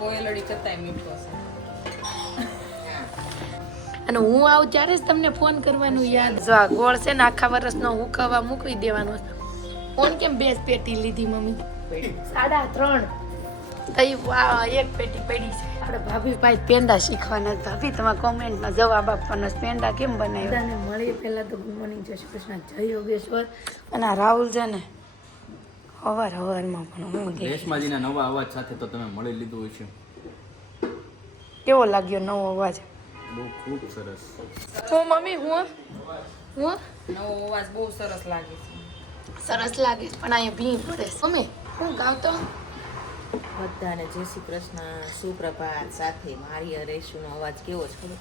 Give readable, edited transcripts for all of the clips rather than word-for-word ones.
કોયલડી કરતા મીઠો છે. અને હું આવું ત્યારે જ તમને ફોન કરવાનું યાદ. જો આ ગોળ છે ને આખા વર્ષનો હુકવવા મૂકી દેવાનો. ફોન કેમ 2 પેટી લીધી મમ્મી? 3.5. તઈ એક પેટી પડી છે. આપણે ભાભી ભાઈ પેંડા શીખવાના. ભાભી તમારા કોમેન્ટમાં જવાબ આપવાનો. પેંડા કેમ બનાવ્યા? બધાને મળી પહેલા તો ગુડ મોર્નિંગ, જય શ્રી કૃષ્ણ, જય યોગેશ્વર. અને આ રાહુલ છે ને હવારમાં પણ રેશમાજીના નવા અવાજ સાથે તો તમે મળી લીધું હોય છે. કેવો લાગ્યો નવો અવાજ? બહુ ખૂબ સરસ. હું મમ્મી હું નવો અવાજ બહુ સરસ લાગે છે. સરસ લાગે છે પણ અહીંયા ભીડ પડે છે. મમ્મી હું ગાવતો બધાને જય શ્રી કૃષ્ણ, સુપ્રભાત. સાથે મારી હરેશુનો અવાજ કેવો છે ખબર?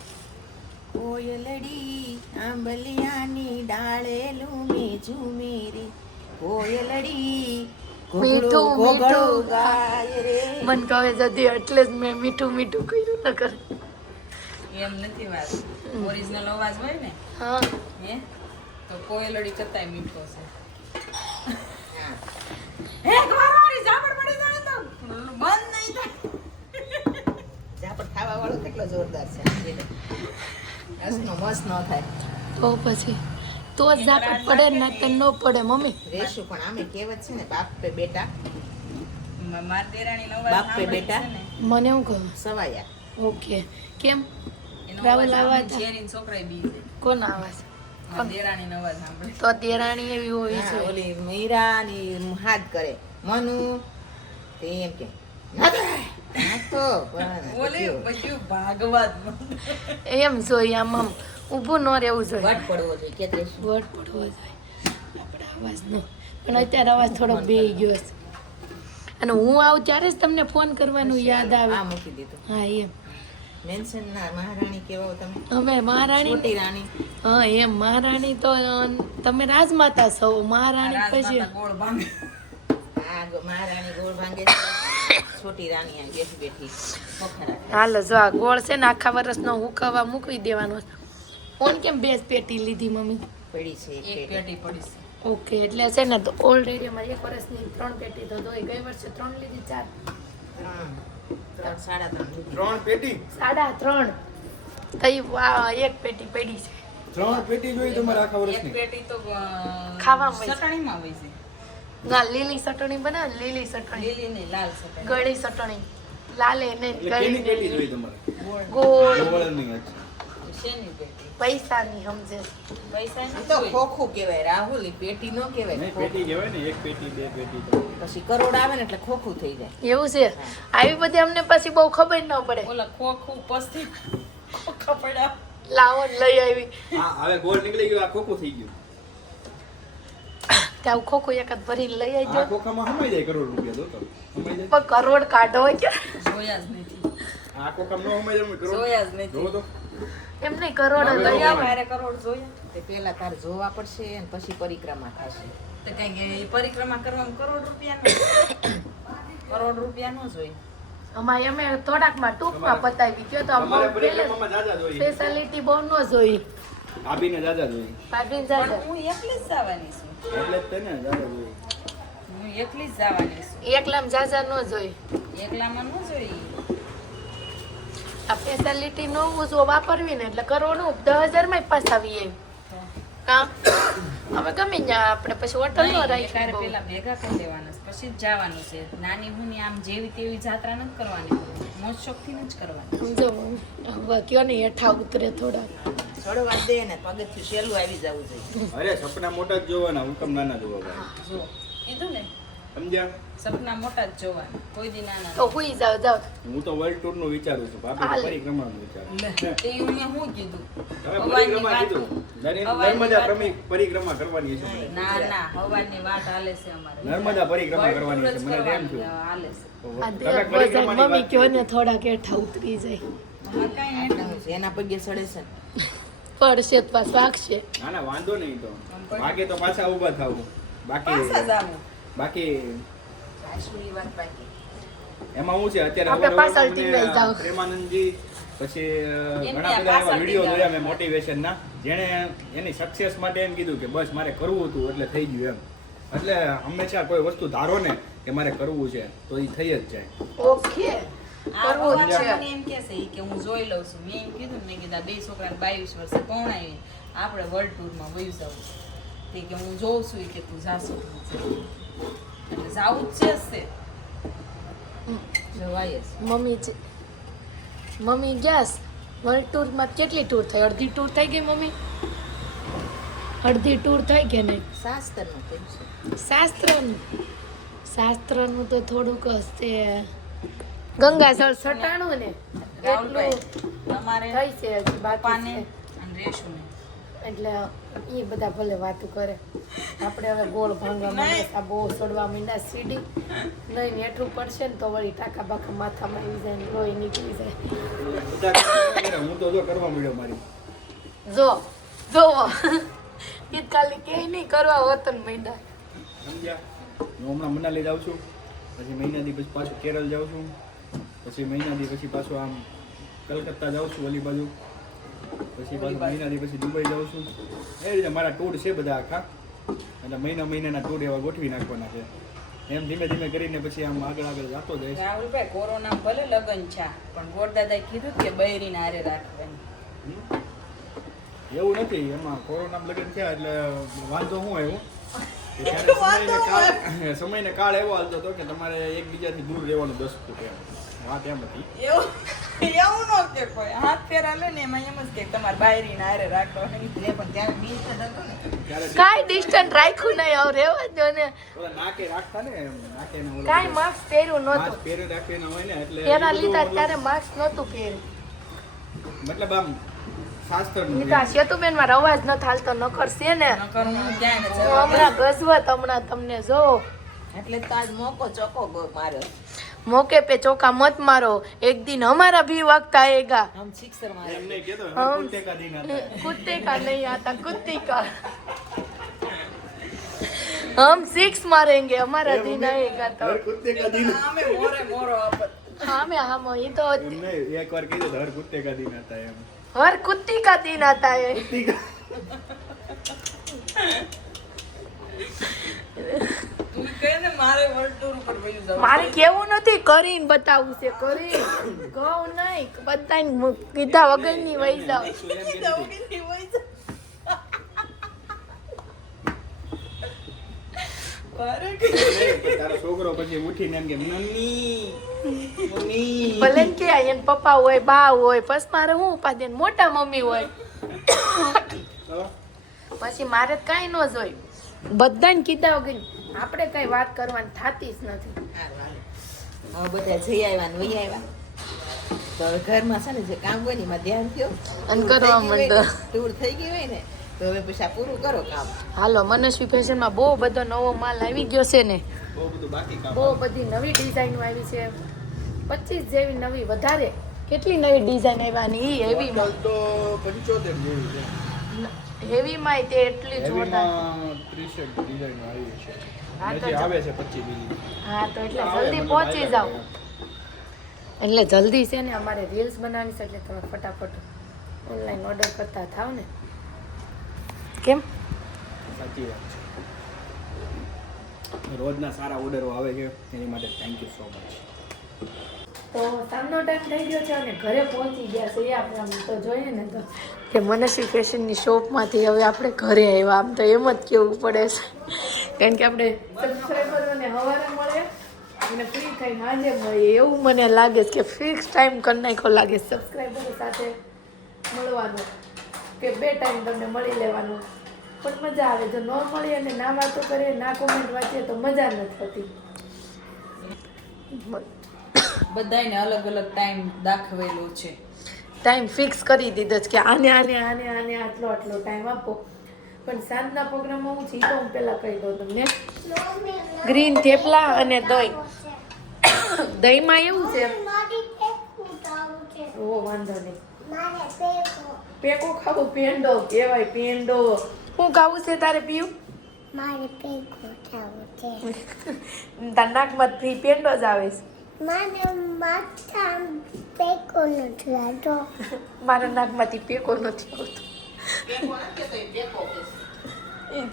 કોયલડી આંબલિયાની ડાળે લૂમી ઝૂમી રે, કોયલડી મીઠું મીઠું ગાય રે. મન કહે જતી એટલે જ મેં મીઠું મીઠું કર્યું ન કરે. એમ નથી વાત. ઓરિજિનલ અવાજ હોય ને હા હે તો કોયલડી કરતા મીઠો છે. બંધ નહીં થાય. ઝાપડ ખાવા વાળો કેટલો જોરદાર છે. રસનો મસ ન થાય તો પછી તો જ ઝાપટ પડે ને તો ન પડે મમ્મી. રેશું પણ આમે કહેવત છે ને, બાપ પે બેટા માર દેરાણી નવા બાપ પે બેટા મને એવું કહું સવાયા. ઓકે કેમ એનો રાહુલ અવાજ આવાજ શેરીન છોકરાએ બી છે. કોણ આવાજ? માર દેરાણી નવા સાંભળે. તો દેરાણી એવી હોવી હા, જોઈએ. ઓલી મીરાની હાથ કરે મનુ તે એમ કે એમ જોઈએ આમ આમ ઊભું ન રહેવું જોઈએ. વટ પડવો જોઈએ કે વટ પડવો જોઈએ આપણા અવાજનો. પણ અત્યારે અવાજ થોડોક બેહી ગયો છે. અને હું આવું ત્યારે જ તમને ફોન કરવાનું યાદ આવે. આ મૂકી દીધું. હા એમ મેન્શન ના મહારાણી કેવો તમે? હવે મહારાણી છોટી રાણી. હા એમ મહારાણી તો તમે રાજમાતા છો. મહારાણી પછી ગોળ ભાંગે. આ મહારાણી ગોળ ભાંગે છે. છોટી રાણી આ બેઠી બેઠી પોખરા. હાલો જો આ ગોળ છે ને આખા વર્ષનો હુકવવા મૂકી દેવાનો. ફોન કેમ 2 પેટી લીધી મમ્મી? પડી છે એક પેટી પડી છે. ઓકે એટલે છે ને તો ઓલરેડી અમારી 1 વર્ષની 3 પેટી તો ધોઈ. ગઈ વર્ષે 3 લીધી 4 3 પેટી 3.5 તઈ 1 પેટી પડી છે. 3 પેટી જોઈ તમારા આખા એક વર્ષની. પેટી તો ખાવામાં હોય છે. ચટણીમાં હોય છે. ના લીલી ચટણી બનાવે. લીલી ચટણી, લીલી નહીં લાલ ચટણી. ગળી ચટણી, લાલે નહીં એટલે કેની પેટી ગળી જોઈ તમારે? ગોળ ગોળની. અચ્છા. શેની પેટી? પૈસાની સમજે. પૈસા તો ખોખું કહેવાય રાહુલ. ઈ પેટી નો કહેવાય. નહીં પેટી કહેવાય ને. 1 પેટી 2 પેટી તો. પછી કરોડ આવે ને એટલે ખોખું થઈ જાય. એવું છે. આવી બધી અમને પછી બહુ ખબર ન પડે. ઓલા ખોખું પસ્તી ખોખા પડ્યા. લાવો ને લઈ આવી હા હવે ગોળ નીકળી ગયો. આ ખોખું થઈ ગયું. ત્યાં ખોખું એકાદ ભરીને લઈ આ આવજો. ખોખામાં સમાઈ જાય કરોડ રૂપિયા. જો તો સમાઈ જાય. પણ કરોડ કાઢો કે જોયા જ નથી. આ ખોખામાં ન સમાઈ જાય કરોડ. જોયા જ નથી. જો તો એમ નહીં કરોડ હવે લઈ આવો. મારે કરોડ જોયા. તે પેલા તારે જોવા પડશે અને પછી પરિક્રમા થશે. તો કઈ કે પરિક્રમા કરવામાં કરોડ રૂપિયા નો જોઈ. અમારે અમે થોડાકમાં ટૂંકમાં પતાવી ગયો તો તમારે પરિક્રમામાં જાજા જોઈએ. સ્પેશિયાલિટી બહુ ન જોઈ. ભાભીને જાજા જોઈએ. ભાભીને પણ જાજા હું એકલી જ જવાની છું. એટલે જ તેને જાજા જોઈએ. હું એકલી જ જવાની છું. એકલામ જાજા ન જોઈ. એકલામાં ન જોઈ. આ સ્પેશિયાલિટી નો જો વાપરવી ને એટલે કરવાનું 10,000 માં પાછાવી એમ કામ. હવે ગમે ત્યાં આપણે પછી હોટલ નો તારે રાખી પેલા ભેગા કરી લેવાના છે, પછી જ જવાનું છે. નાની હુની આમ જેવી તેવી જાત્રા નથી કરવાની. મોજ શોખથી જ કરવાની. સમજો મમ્મી. હવે કયો ને હેઠા ઉતરે થોડા. ચડવા દે ને પગથિયું સહેલું આવી જવું જોઈએ. અરે સપના મોટા જ જોવાના. હુકમ નાના જોવા. જો કીધું ને સમજ્યા? સપના મોટા જ જોવાના. કોઈ દી નાના તો હુઈ જાવ. હું તો વર્લ્ડ ટૂર નું વિચારું છું. ભાભી હાલે. પરિક્રમાનું વિચારું. તે મેં શું કીધું? તમે હવાની પરિક્રમા વાત. કીધું. હવાની નર્મદા વાત. પરિક્રમા કરવાની છે. ના ના હવાની વાત હાલે છે અમારે. નર્મદા પરિક્રમા કરવાની છે. મને તેમ કરવાની થયું. હાલે છે. આ તમે દેખ પરિક્રમાની મમ્મી વાત કયો ને કરી. થોડાક હેઠા ઉતરી જાય. અમારે કાંઈ એટલું છે. એના પગે ચડે છે. પડશે તો પાછું વાગશે. ના ના વાંધો નહીં. તો ભાગે તો પાછા ઊભા થાવું. પાછા બાકી જાવું. બાકી આશુની વાત બાકી. એમાં શું છે અત્યારે આપણે અવારનવાર પાછળથી મને લઈ જાઓ. પ્રેમાનંદજી પછી એને ઘણા બધા એવા પાછળથી વિડીયો જાઓ. જોયા મેં મોટિવેશન ના. જેણે એની સક્સેસ માટે એમ કીધું કે બસ મારે કરવું હતું એટલે થઈ ગયું એમ. એટલે હંમેશા કોઈ વસ્તુ ધારો ને કે મારે કરવું છે તો એ થઈ જ જાય. ઓકે કરવું જ છે. મને એમ કહેશે ઈ કે હું જોઈ લઉં છું. મેં એમ કીધું મેં કીધું આ બે છોકરાને 22 વર્ષે પરણાવી આપણે વર્લ્ડ ટૂરમાં વયું જવું તે કે હું જોઉં છું ઈ કે તું જાશો એટલે જાવું જ છે જવાય જ. મમ્મી જાસ વર્લ્ડ ટૂરમાં કેટલી ટૂર થઈ? અડધી ટૂર થઈ ગઈ મમ્મી? અડધી ટૂર થઈ કે નહીં? શાસ્ત્રનું કેમ છે શાસ્ત્રનું તો થોડુંક હશે. ગંગાજળ સટાણું ને રાહુલભાઈ એટલું તમારે થઈ છે હજી બાકી પાને છે. અને રેશુને એટલે એ બધા ભલે વાતું કરે. આપણે હવે ગોળ ભાંગવા માંડ્યા, બહુ છોડવા માંડ્યા સીડી નહીં નેઠું પડશે ને તો વળી ટાકા બાકા માથામાં આવી જાય ને લોહી નીકળી જાય. હું તો જો કરવા મળ્યો મારી. જો ઈ ખાલી કે નહીં કરવા વતન માંડ્યા. સમજ્યા? હું હમણાં મનાલી જાઉં છું, પછી મહિના દી પછી પાછું કેરળ જાઉં છું, પછી મહિના દી પછી પાછું આમ કલકત્તા જાઉં છું ઓલી બાજુ, પછી પાછું મહિના દી પછી દુબઈ જાઉં છું. એ રીતે મારા ટૂર છે બધા આખા, એટલે મહિનાના ટૂર એવા ગોઠવી નાખવાના છે. એમ ધીમે ધીમે કરીને પછી આમ આગળ જતો જાય. રાહુલભાઈ કોરોના ભલે લગન છે પણ ગોરદાદાએ કીધું કે બૈરીને હારે રાખવાની. એવું નથી, એમાં કોરોના લગ્ન થયા એટલે વાંધો શું આવ્યો કે ત્યારે સમયને કાળ એવો હાલતો હતો કે તમારે એકબીજાથી દૂર રહેવાનું 10 ફૂટ એમ. વાત એમ હતી. એવું ન કે કોઈ હાથ ફેરા લે ને એમાં એમ જ કે તમારે બૈરીને હારે રાખવાની. પણ ત્યારે ડિસ્ટન્સ હતું ને ત્યારે કાંઈ ડિસ્ટન્સ રાખ્યું નહીં. હવે રહેવા દો ને. ઓલા નાકે રાખતા ને એમ, નાકે ને ઓલા કાંઈ માસ્ક પહેર્યું માસ્ક નહોતું. પહેરે રાખીને હોય ને એટલે એના એ લીધા બધું ત્યારે માસ્ક નહોતું પહેર્યું. મતલબ આમ શાસ્ત્રનું નીતા સેતુબેન માં અવાજ ન થાલતો નકર છે ને નકરનું ક્યાંય ન હું જવાય. હમણાં ગજવત હમણાં તમને જો એટલે તો આજ મોકો ચોકો માર્યો. મોકે पे चौका मत मारो, एक दिन हमारा भी वक्त आएगा. આમ સિક્સર એમ માર્યો. નહીં કહેતો, हम કુત્તે કા દિન આતા હૈ. कुत्ते का नहीं आता कुत्ती का. हम सिक्स मारेंगे हमारा दिन आएगा तो. હર કુત્તે કા દિન આમે મોરે મોરો આપત. हाँ मैं हम ये तो એમ નહીં, એકવાર કહી દે તો હર કુત્તે કા દિન આતા હૈ એમ. हर कुत्ती का दिन आता है. કુત્તી કા તું કહે ને મારે વર્લ્ડ ટૂર ઉપર વયું જાવ. મારે કેવું નથી, કરીને બતાવવું છે. કરીને કહું નહીં, બધાને કીધા વગરની વહી જાવ. શું એમ કહેતી હતી? અરે નહીં, પણ તારો છોકરો પછી ઉઠીને એમ કે મમ્મી મમ્મી ભલે ને કે એને પપ્પા હોય બા હોય પછી મારે શું ઉપાધિ ને મોટા મમ્મી હોય તો પછી મારે જ કાંઈ ન જોઈ. બધાને કીધા વગર આપણે કઈ વાત કરવાની થતી જ નથી. હવે બધા જઈ આવ્યા ને વહી આવ્યા તો હવે ઘરમાં છે ને જે કામ હોય ને એમાં ધ્યાન થયો અને કરવા માંડો. ટૂર થઈ ગઈ હોય ને તો હવે પછી આ પૂરું કરો કામ. હાલો મનસ્વી ફેશનમાં બહુ બધો નવો માલ આવી ગયો છે ને, બહુ બધું બાકી કામ બહુ બધી નવી ડિઝાઇનો આવી છે. 25 જેવી નવી વધારે કેટલી નવી ડિઝાઇન આવ્યા ને એ હેવીમાં તો 75 જેવી છે. હેવીમાં તે એટલી જોરદાર. એવીમાં 30 ડિઝાઇન આવી છે. હા તો હજી આવે છે 25 બીજી. હા તો એટલે આવે, જલ્દી મતલબ પહોંચી આવ્યા જાઓ. કરે. એટલે જલ્દી છે ને અમારે રીલ્સ બનાવવાની છે એટલે તમે ફટાફટ ઓનલાઈન ઓર્ડર કરતા થાવ ને. કેમ? સાચી વાત છે. રોજના સારા ઓર્ડરો આવે છે એની માટે થેન્ક યુ સો મચ. તો સામનો ટાઈમ થઈ ગયો છે અને ઘરે પહોંચી ગયા છે. એ આપણે આમ તો જોઈએ ને તો કે મનસ્વી ફેશનની શોપમાંથી હવે આપણે ઘરે આવ્યા. આમ તો એમ જ કહેવું પડે છે કારણ કે આપણે સબસ્ક્રાઈબરોને સવારે મળે અને ફ્રી થઈને સાંજે મળીએ એવું મને લાગે છે કે ફિક્સ ટાઈમ કરી નાખ્યો લાગે છે સબસ્ક્રાઈબરો સાથે મળવાનો કે 2 ટાઈમ તમને મળી લેવાનું. પણ મજા આવે જો ન મળીએ અને ના વાતો કરીએ ના કોમેન્ટ વાંચીએ તો મજા નથી થતી. બધાયને અલગ અલગ ટાઈમ દાખવેલો છે. ટાઈમ ફિક્સ કરી દીધો છે કે આને આટલો ટાઈમ આપો. પણ સાંજના પ્રોગ્રામમાં હું છે તો હું પહેલાં કહી દઉં તમને. ગ્રીન થેપલા અને દહીં. દહીંમાં એવું છે ઓ વાંધો નહીં. પેકો ખાવું પેંડો કહેવાય પેંડો. શું ખાવું છે તારે પીવું? મારે પેકો ખાવું છે. તાર નાકમાં ફ્રી પેંડો જ આવે છે. મારે માથા પેકો નથી આવતો. મારા નાકમાંથી પેકો નથી આવતો. પેકો નથી કહેતો, એ પેકો કહે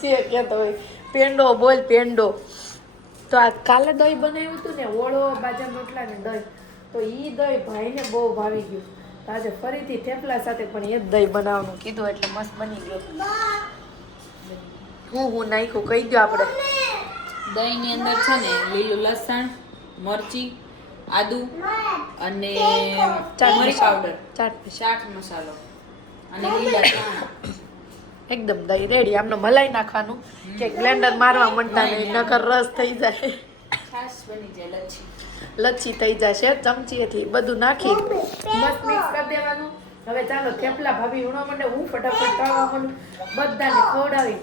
છે. એ જે કહેતો હોય પેંડો બોલ પેંડો. તો આ કાલે દહીં બનાવ્યું હતું ને ઓળો બાજા રોટલા ને દહીં તો તો ઈ દહીં ભાઈને બહુ ભાવી ગયું. તો આજે ફરીથી થેપલા સાથે પણ એ જ દહીં બનાવવાનું કીધું એટલે મસ્ત બની ગયું. હું નાખ્યું કહી દો આપણે. દહીંની અંદર છે ને લીલું લસણ, મરચી, આદુ અને મરી પાવડર, ચાટ મસાલો અને લીલા ધાણા. એકદમ દહીં રેડી. આમને મલાઈ નાખવાનું કે બ્લેન્ડર મારવા માંડતા નહીં નકર રસ થઈ જાય, છાશ બની જાય લચ્છી. લચ્છી થઈ જશે. ચમચીએથી બધું નાખી મસ્ત મિક્સ કરી દેવાનું. હવે ચાલો થેપલા ભાભી ઉણવા માંડે, હું ફટાફટ તળવા માંડું, બધાને ખવડાવી.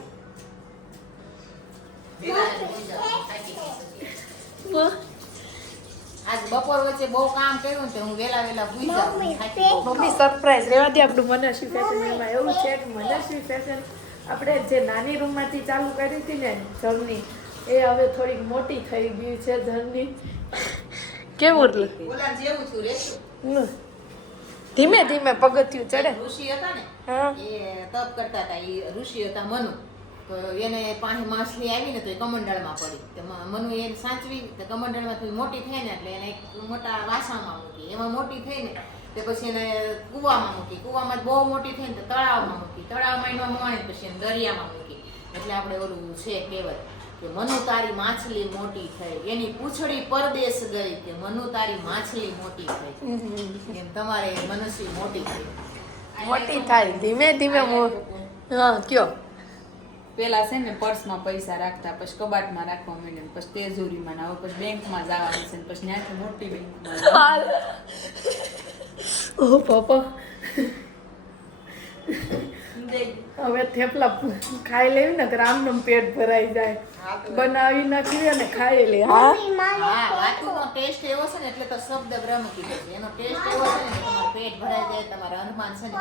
આજ બપોર વચ્ચે બહુ કામ કર્યું ને હું વેલા ભૂઈ જાઉં. મમ્મી સરપ્રાઈઝ રહેવા દે. આપણું મનસ્વી ફેશનમાં એવું છે કે મનસ્વી ફેશન આપણે જે નાની રૂમમાંથી ચાલુ કરી હતી ને જર્ની, એ હવે થોડીક મોટી થઈ ગઈ છે જર્ની. કેવું ઓલા જેવું છું રેશું. ધીમે ધીમે પગથિયું ચડે. ઋષિ હતા ને હા એ તપ કરતા હતા. એ ઋષિ હતા મનુ. તો એને પાસે માછલી આવી ને તો એ કમંડળમાં પડી. મનુ એને સાચવી તો કમંડળમાં થોડી મોટી થઈ ને એટલે એને એક મોટા વાસણમાં મૂકી. એમાં મોટી થઈ ને તે પછી એને કૂવામાં મૂકી. કૂવામાં બહુ મોટી થઈ ને તો તળાવમાં મૂકી. તળાવમાં એનો મોણે પછી એને દરિયામાં મૂકી. એટલે આપણે ઓલું છે કહેવત કે મનુ તારી માછલી મોટી થઈ, એની પૂંછડી પરદેશ ગઈ કે મનુ તારી માછલી મોટી થઈ. એમ તમારે મનુષ્ય મોટી થઈ. મોટી થાય ધીમે ધીમે. હા કયો. પેલા છે ને પર્સમાં પૈસા રાખતા, પછી કબાટમાં રાખવા માંડ્યા, પછી તેજોરીમાં, હવે પછી બેંકમાં જવાનું છે, પછી ત્યાંથી મોટી બેંકમાં. ઓ પપ્પા હવે થેપલા ખાઈ લેવી ને રામનું પેટ ભરાઈ જાય. બનાવી નાખવી અને ખાઈ લે. હા, વાતુનો ટેસ્ટ એવો છે ને એટલે તો શબ્દ બ્રહ્મ કીધો છે. એનો ટેસ્ટ એવો છે ને તમારું પેટ ભરાઈ જાય, તમારા અનુમાન છે ને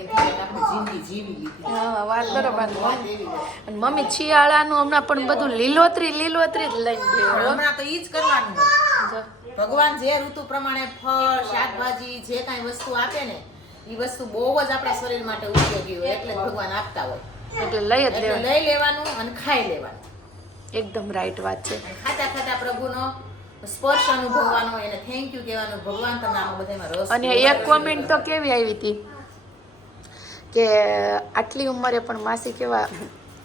એમ થાય કે આપણે જિંદગી જીવી લીધી. હા વાત બરોબર. વાત એવી છે. અને મમ્મી શિયાળાનું હમણાં પણ બધું લીલોતરી જ લઈને દે. હમણાં તો ઈ જ કરવાનું હોય. ભગવાન જે ઋતુ પ્રમાણે ફળ, શાકભાજી જે કાંઈ વસ્તુ આપે ને એ વસ્તુ બહુ જ આપણા શરીર માટે ઉપયોગી હોય એટલે ભગવાન આપતા હોય. એટલે લઈ જ એટલે લેવાનું. લઈ લેવાનું અને ખાઈ લેવાનું. એકદમ રાઈટ વાત છે. ખાતા ખાતા પ્રભુનો સ્પર્શ અનુભવવાનો, એને થેન્ક યુ કહેવાનું. ભગવાન તમને આમાં બધામાં રસ. અને એક કોમેન્ટ તો કેવી આવી હતી કે આટલી ઉંમરે પણ માસી કેવા,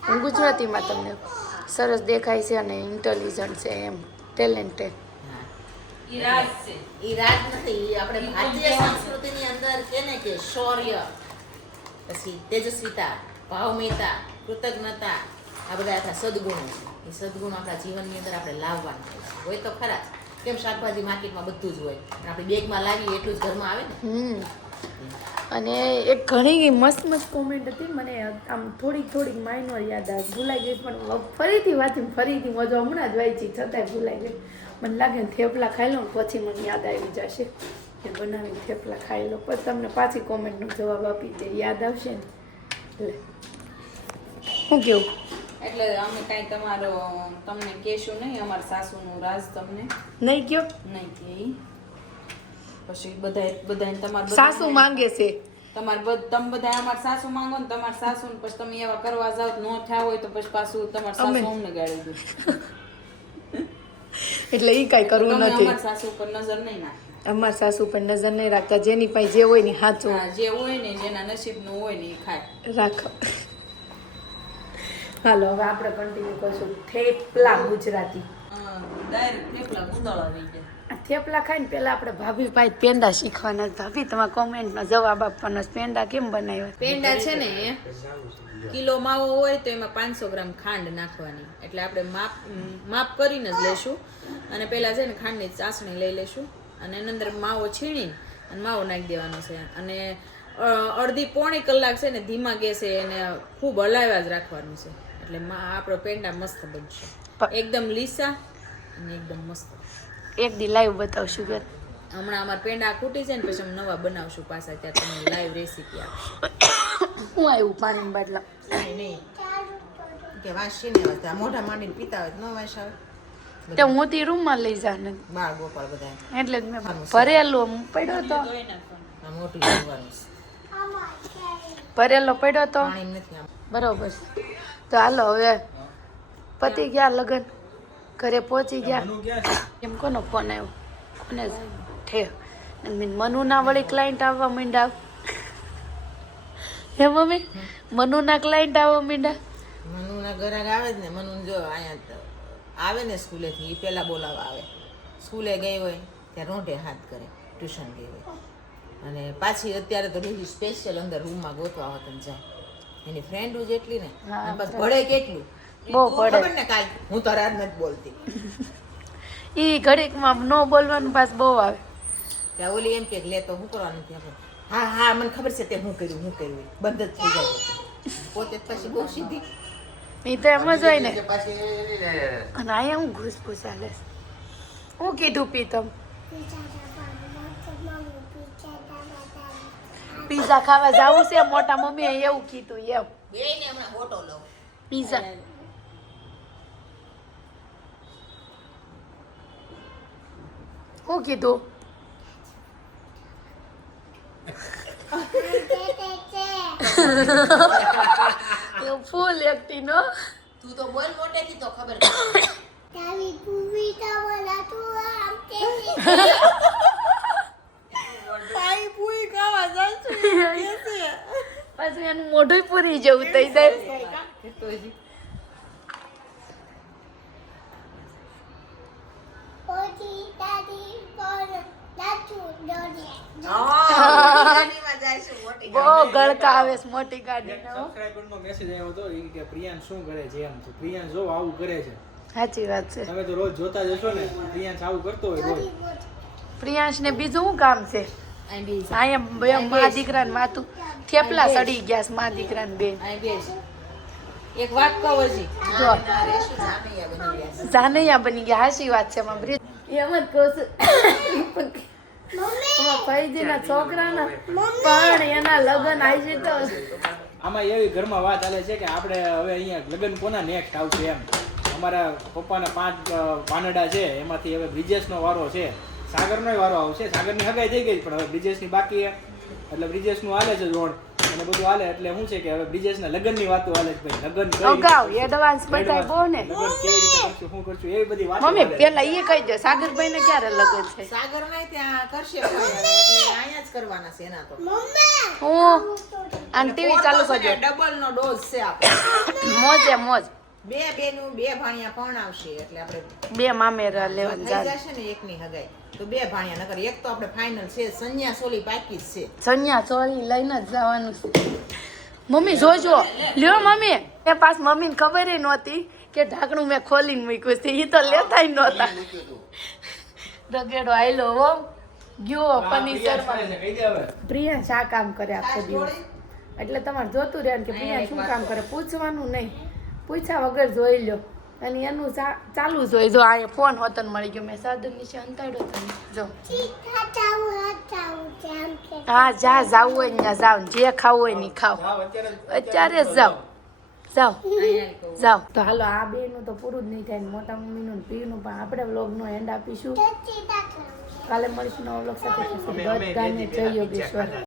હું ગુજરાતીમાં તમને સરસ દેખાય છે અને ઇન્ટેલિજન્ટ છે, એમ ટેલેન્ટેડ. ઈ રાજ છે. ઈ રાજ નથી. ઈ આપણે ભારતીય સંસ્કૃતિની અંદર કે ને કે શૌર્ય, પછી તેજસ્વીતા, ભાવમયતા, કૃતજ્ઞતા, આ બધા આપણા સદગુણો છે. એ સદગુણ આપણા જીવનની અંદર આપણે લાવવાના હોય તો ખરા. કેમ શાકભાજી માર્કેટમાં બધું જ હોય પણ આપણે બેગમાં લાવીએ એટલું જ ઘરમાં આવે ને. અને એક ઘણી મસ્ત મસ્ત કોમેન્ટ હતી, મને આમ થોડીક માઇનોર યાદ આવે, ભૂલાઈ ગઈ પણ ફરીથી મજો હમણાં જ વાંચી છતાંય ભૂલાઈ ગઈ. મને લાગે ને થેપલા ખાઈ લો પછી મને યાદ આવી જશે કે બનાવીને થેપલા ખાઈ લો, પછી તમને પાછી કોમેન્ટનો જવાબ આપી દે, યાદ આવશે ને. એટલે શું કેવું? એટલે અમે કાંઈ તમને કહેશું નહીં. અમારા સાસુનું રાજ તમને નહીં કયો નહીં કહે. પછી બધાને તમારે સાસુ માંગે છે. તમે બધા અમારા સાસુ માંગો ને તમારા સાસુ ને પછી તમે એવા કરવા જાવ ન થયા હોય તો પછી પાછું તમારા સાસુ અમને ગાળી દે. એટલે એ કાંઈ કરવું તમે નથી. અમારા સાસુ પર નજર નહીં નાખે. અમારા સાસુ પર નજર નહીં રાખતા, જેની પાસે જે હોય ને સાચું હા, જે હોય ને જેના નસીબનું હોય ને એ ખાય. રાખો. હાલો હવે આપણે કન્ટિન્યુ કરશું. થેપલા ગુજરાતી. ડાયરેક્ટ થેપલા ગુંદાળા થઈ જાય. આ થેપલા ખાઈને પહેલા આપણે ભાભી પાસે પેંડા શીખવાના. ભાભી તમારા કોમેન્ટનો જવાબ આપવાનો. પેંડા કેમ બનાવ્યા? પેંડા છે ને કિલો માવો હોય તો એમાં 500 ગ્રામ ખાંડ નાખવાની. એટલે આપણે માપ કરીને જ લેશું. અને પહેલા છે ને ખાંડની ચાસણી લઈ લેશું અને એની અંદર માવો છીણીને અને માવો નાખી દેવાનો છે. અને અડધી પોણી કલાક છે ને ધીમા ગેસે એને ખૂબ હલાવ્યા જ રાખવાનું છે. એટલે આપણો પેંડા મસ્ત બનશે, એકદમ લીસા અને એકદમ મસ્ત. એક દી લાઈવ બતાવશું કે હમણાં અમારા પેંડા ખૂટી જાય ને પછી અમે નવા બનાવશું પાછા, ત્યારે તમને લાઈવ રેસીપી આપશું. હું આવ્યું પાણી બાટલા નહીં કે વાસી ને વાસતા મોઢા માંડીને પીતા હોય ન વાસ આવે તે મોતી રૂમમાં લઈ જા ને બાળ ગોપાળ બધા એટલે જ મેં ભરેલો પડ્યો તો મોટી જોવાનું ભરેલો પડ્યો તો પાણી નથી આમ. બરોબર. તો હાલો હવે પતિ ગયા લગન, ઘરે પહોંચી ગયા. મનુ ક્યાં છે? એમ કોનો ફોન આવ્યો? કોને અને મનુના વળી ક્લાયન્ટ આવવા માંડ્યા હે મમ્મી મનુના ક્લાયન્ટ આવવા માંડ્યા મનુના ઘરાક આવે જ ને મનુ જો અહીંયા આવે ને સ્કૂલેથી એ પહેલાં બોલાવવા આવે સ્કૂલે ગઈ હોય ત્યાં રોંઢે હાથ કરે ટ્યુશન ગઈ હોય અને પાછી અત્યારે તો ડેલી સ્પેશિયલ અંદર રૂમમાં ગોતવા વતન જાય એની ફ્રેન્ડ જેટલી ને હા, અને પછી ભળે કેટલું બહુ પડે. ખબર ને કાંઈ હું તો રાત નથી બોલતી ઈ ઘડીકમાં ન બોલવાનું પાસ બહુ આવે ત્યાં ઓલી એમ કે લે તો શું કરવાનું ત્યાં હા હા મને ખબર છે તે હું કર્યું બંધ જ થઈ જાય પોતે જ પછી બહુ સીધી ઈ તો એમ જ હોય ને અને અહીંયા હું ઘૂસપૂસ ચાલે હું કીધું પીતમ પીઝા ખાવા જાવું છે મોટા મમ્મીએ એવું કીધું એમ બેયને હમણાં ફોટો લઉં પીઝા હું કીધું ફૂલ એકટી નો તું તો બોલ મોટેથી તો ખબર તારી પૂરી તો બોલા તું આમ કે પાઈ પૂઈ ખાવા જાય પાછું એનું મોઢું પૂરી જેવું થઈ જાય ઓજી તારી કોણ નાચું દોડે ગાડીમાં જાય છે મોટી બહુ ગળકા આવે છે મોટી ગાડીનો સબસ્ક્રાઇબરનો મેસેજ આવ્યો હતો ઈ કે પ્રિયાંશ શું કરે છે એમ તો પ્રિયાંશ જો આવું કરે છે સાચી વાત છે તમે તો રોજ જોતા જ હશો ને પ્રિયાંશ આવું કરતો હોય રોજ પ્રિયાંશ ને બીજું શું કામ છે અહીંયા બે મા દીકરાને માથું થેપલા સડી ગયા છે મા દીકરાને બે અહીં બેસ એક વાત કહું હજી જો ના રેશુ જામૈયા બની ગયા છે જાનૈયા બની ગયા હાચી વાત છે એમ જ કહું છું ભાઈજીના છોકરાના પણ એના લગ્ન આવી છે તો આમાં એવી ઘરમાં વાત ચાલે છે કે આપણે હવે અહીંયા લગ્ન કોના નેક્સ્ટ આવશે એમ અમારા પપ્પાના 5 પાનડા છે એમાંથી હવે બ્રિજેશનો વારો છે સાગરનો વારો આવશે સાગરની હગાઈ થઈ ગઈ પણ હવે બ્રિજેશની બાકી છે એટલે બ્રિજેશનું હાલે છે જોડ અને બધું હાલે એટલે શું છે કે હવે બ્રિજેશના લગ્નની વાતો હાલે છે ભાઈ લગ્ન કઈ અગાઉ એડવાન્સ બતાય બહુ ને લગ્ન કેવી રીતે કરશું શું કરશું એવી બધી વાતો મમ્મી હાલે. પેલા એ કહી દો સાગરભાઈ ને ક્યારે લગ્ન છે સાગર નહીં ત્યાં કરશે કોઈ હવે, એટલે અહીંયા જ કરવાના છે એના તો હું આને ટીવી ચાલુ કરજો ડબલ નો ડોઝ છે આપણે મોજે મોજ બે બેનું બે ભાણિયા પણ આવશે એટલે આપણે બે મામેરા લેવાનું થઈ જાય જશે ને એકની હગાઈ તો બે ભાણિયા નકર એક તો આપણે ફાઇનલ છે સંન્યા સોલી પાકી જ છે સન્યા ચોરી લઈને જ જવાનું છે મમ્મી જોજો લ્યો મમ્મી એ પાસ મમ્મીને ખબર નહોતી કે ઢાંકણું મેં ખોલીને મૂક્યું છે એ તો લેતાય નહોતા રગેડો આયલો હો ગયો ફર્નિચરમાં કહી દે હવે પ્રિયાંશ આ કામ કરે આખો દિવસ એટલે તમારે જોતું રહે કે પ્રિયાંશ શું કામ કરે પૂછવાનું નહીં પૂછ્યા વગર જોઈ લો અને એનું ચાલુ જ હોય જો આ ફોન હોતન મળી ગયો મેં સાધુ નીચે અંતાડ્યો તને જો હટાવું તેમ કે હા જા જાવું હોય ને ત્યાં જાવ જે ખાવું હોય ને ખાવ જાઓ, અત્યારે અત્યારે જ જાઓ જાઓ તો હાલો આ બેનું તો પૂરું જ નહીં થાય ને મોટા મમ્મીનું ને પીનું પણ આપણે વ્લોગનો એન્ડ આપીશું ચીતા કરું કાલે મળીશું નવા વ્લોગ સાથે બધાને જય યોગેશ્વર